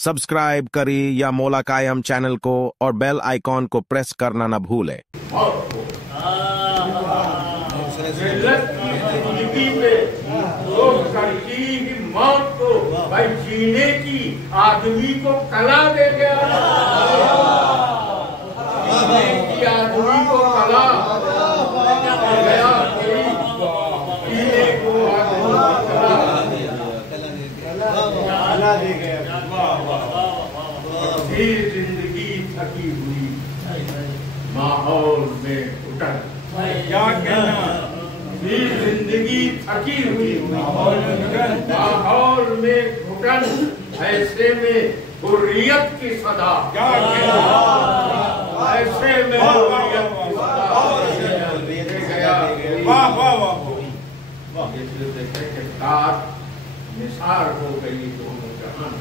Subscribe करें या मौला कायम चैनल को और बेल आइकॉन को प्रेस करना न भूलें। मौत को भाई जीने की आदमी को कला दे गया, जीने की आदमी को कला दे गया, जीने को आदमी कला दे गया। फिर जिंदगी थकी हुई माहौल में उठन, क्या कहना, फिर जिंदगी थकी हुई माहौल में घुटन, ऐसे में हुर्रियत की सदा, क्या कहना, ऐसे में हुर्रियत की सदा दे गया। वाह वाह वाह, देखे तार निसार हो गई दोनों जहान,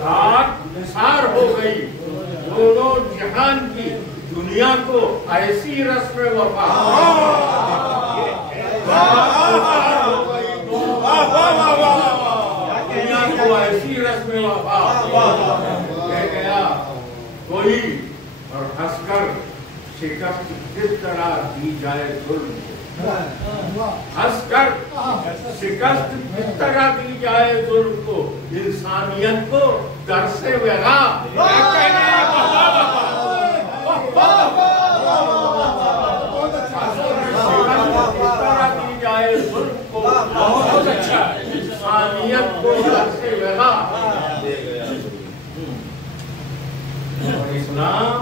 तार निसार हो गई दोनों जहान की, दुनिया को ऐसी रस्म वफा, दुनिया को ऐसी रस्म वफा कह गया कोई, और हंसकर शिकस्त किस तरह दी जाए जुल्म को, हंसकर शिकस्त किस तरह दी जाए जुल्म को, इंसानियत को दर से वगा, बहुत अच्छा, इंसानियत को दर से वगा। और इस्लाम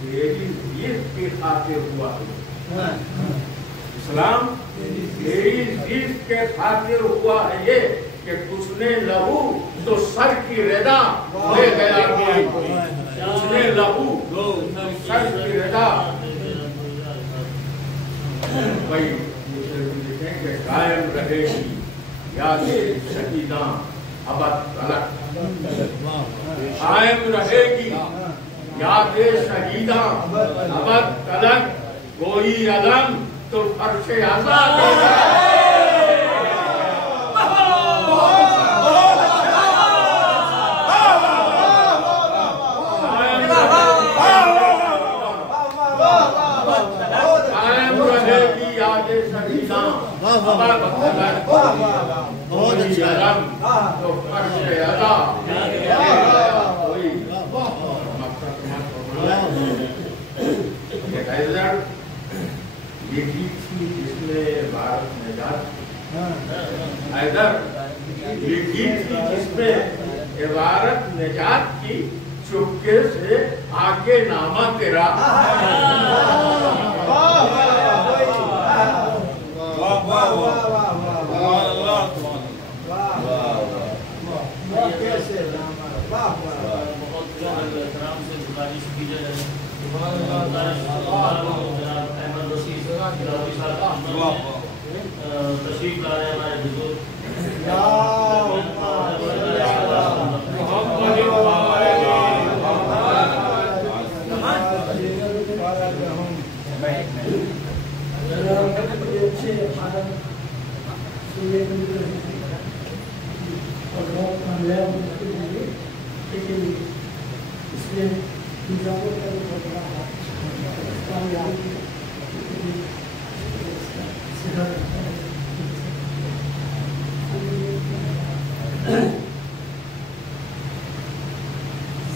तेरी जीत की खातिर हुआ है, इस्लाम तेरी जीत के खातिर हुआ है ये कि उसने लहू तो सर की रदा ले गया, उसने लहू तो सर की रदा भाई कायम रहेगी यादें शहीदा अबद तलक, कायम रहेगी यादें शहीदा अबद तलक, कोई अलम तो फर्शे आज़ाद लिखी थी जिसमें भारत निजात, हैदर लिखी थी जिसमें भारत निजात की, चुपके से आगे नामा तेरा, तशरीफ ला रहे हमारे बुजुर्ग,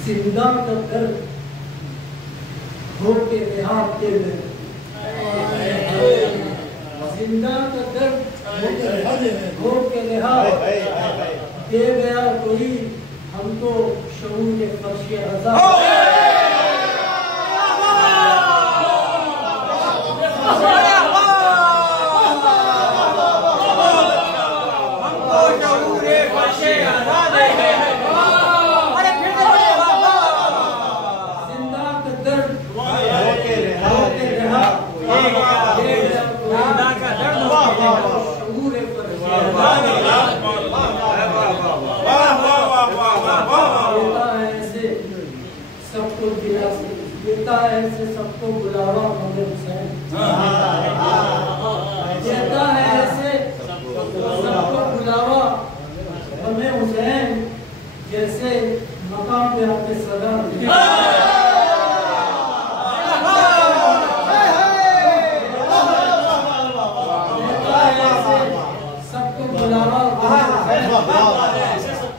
जिंदा का दर्द हो के रिहा के में, जिंदा का दर्द हो के रिहा दे गया कोई, हमको शऊर के फर्श अज़ा, देता है ऐसे सबको बुलावा मगर हुसैन, देता है ऐसे सबको बुलावा हमें हुसैन, जैसे मकाम पे आके सदा सबको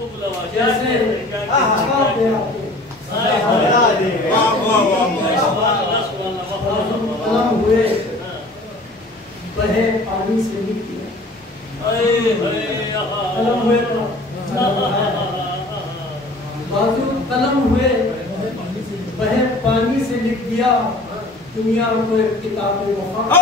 बुलावा जैसे मकाम पे आके कलम हुए बहे पानी से निकले कलम हुए बाजू कलम हुए बहे पानी से लिख दिया दुनिया को एक किताब वफा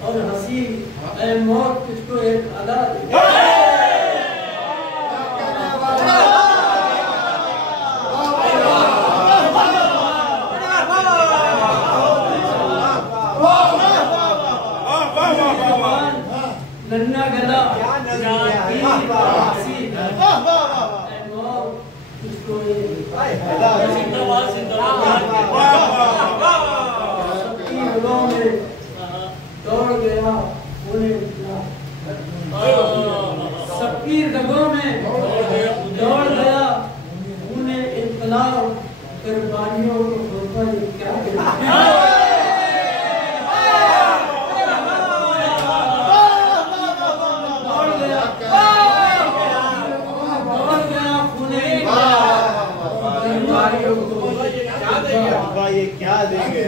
और हंसी मौत तुझको एक अदा नन्ना गला तुझको दौड़ गया सबकी रगों में दौड़ गया उन्हें इनकलाब कुर्बानियों को होकर क्या क्या देंगे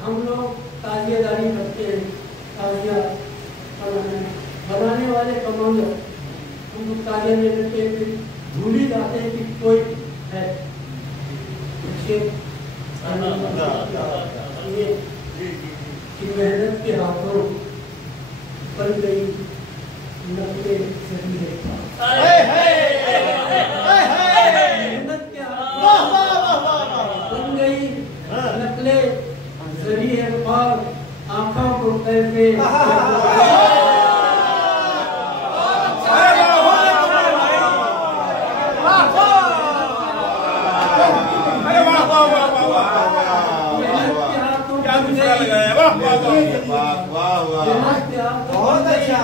हम लोग ताजियादारी करते हैं ताजिया बनाने वाले कमांडर हम लोग ताजिया ले लेते हैं भूल ही जाते हैं कि कोई है कि मेहनत के हाथों बन गई नकले मेहनत के हाथों बन गई नकले जरिए पार आंखों को कैसे बहुत अच्छा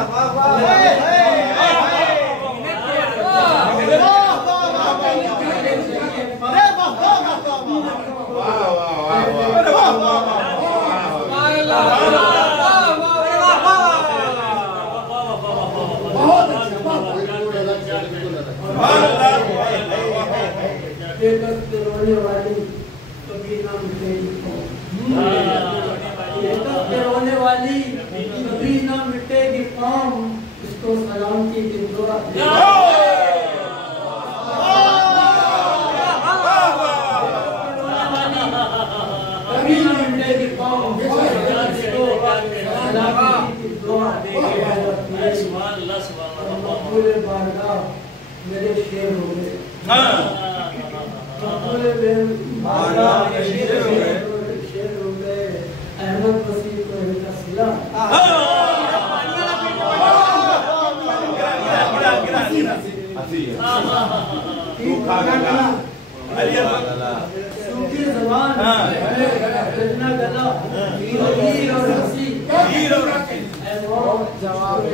रोने वाली कभी ना मिटेगी रोने वाली कभी ना मिटेगी कौम इसको सलामती की दुआ कभी ना मिटेगी कौम इसको सलामती की दुआ पूरे बारगाह मेरे शेर हो गए शेर हो गए अहमद वसीम को इनका सिला सूखी ज़बान रचना गला हीर और हंसी जवाब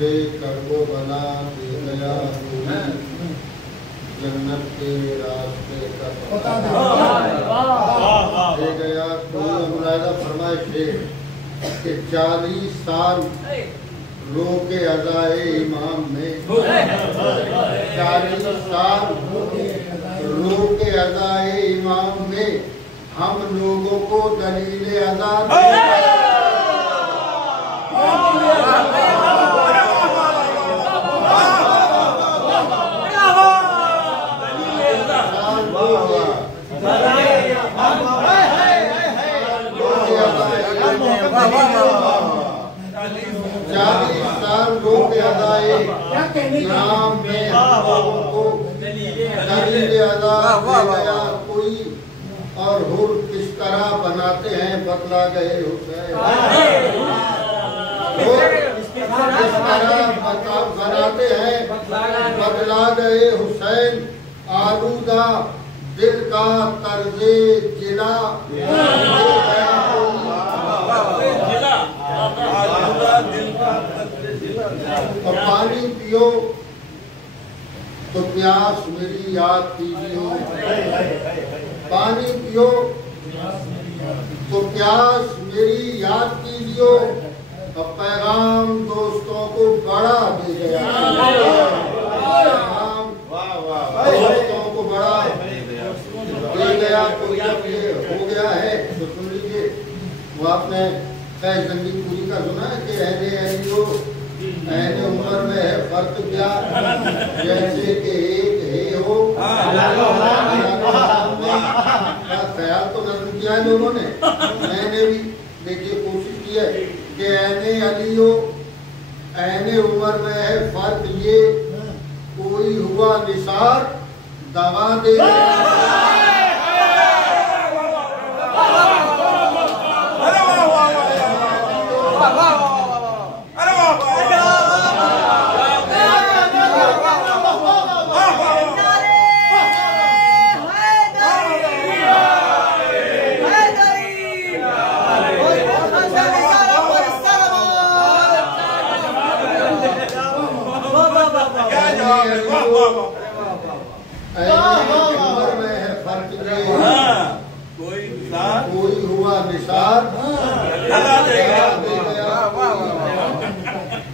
से कर्मो बना दे गया जन्नत के रास्ते का दे गया। कोई मुलायदा फरमाइश है कि 40 साल रोके अदाए इमाम में, 40 साल रोके अदाए इमाम में हम लोगों को दलील अदा नाम में को दलील अदा गया कोई और हुर किस तरह बनाते हैं बतला गए हुसैन, किस तरह बनाते हैं बतला गए हुसैन। आलूदा दिल का तर्जे जिला और पानी पियो तो प्यास मेरी याद कीजियो, पानी पियो तो प्यास मेरी याद कीजियो। और पैगाम दोस्तों को बड़ा दे गया, पैगाम दोस्तों को बड़ा दे गया। तो जब ये हो गया है तो सुन लीजिए, वो आपने फैज जंगी पूरी का सुना है कि उम्र में है फर्क क्या, जैसे कि एक है हो ख्याल तो नजर किया है लोगों ने, मैंने भी देखिए कोशिश की है कि ऐने अली हो, ऐने उम्र में है फर्क ये, कोई हुआ निसार दवा दे कोई हुआ निसार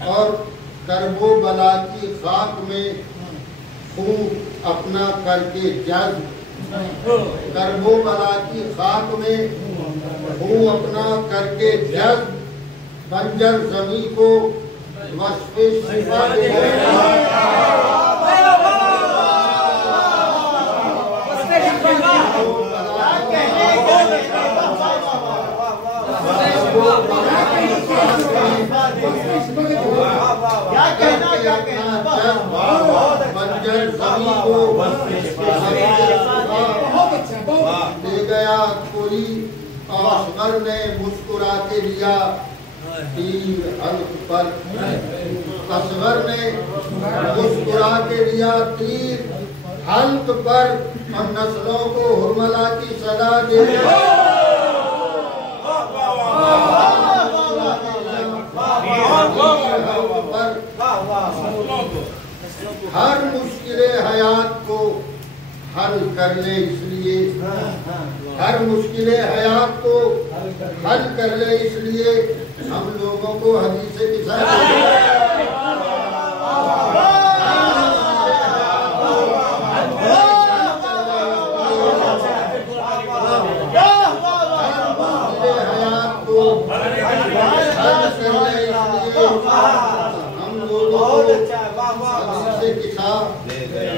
और करबो बला की खाक में खून अपना करके जज्ब, करबो बला की खाक में खून अपना करके जज्ब, बंजर जमी को वस्फ़े शिफा दे दे गया कोई असगर ने मुस्कुरा के लिया तीर हल्क पर, असगर ने मुस्कुरा के लिया तीर हल्क पर और नस्लों को हुरमला की सदा दे हर मुश्किले हयात को हल कर ले, इसलिए हर मुश्किले हयात को हल कर ले, इसलिए हम लोगों को हदीस के साथ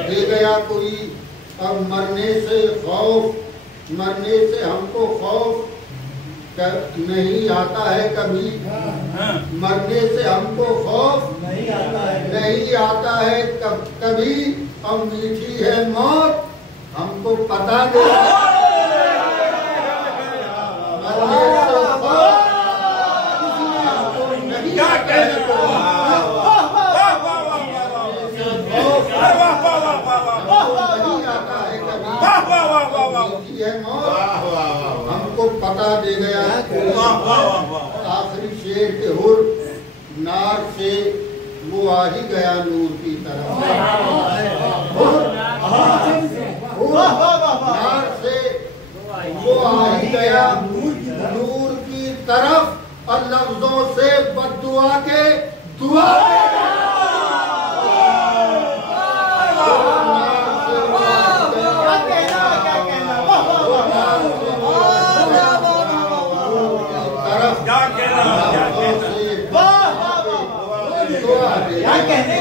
दे गया कोई। और मरने से हमको खौफ नहीं आता है कभी, मरने से हमको खौफ नहीं आता है कभी। और मीठी है मौत हमको पता नहीं, मरने से खौफ क्या कहने को हमको पता दे गया। आखिरी शेर के हुर नार से वो आ ही गया नूर की तरफ। नार से वो आ ही गया नूर की तरफ और लफ्जों से बद्दुआ के दुआ क्या कहने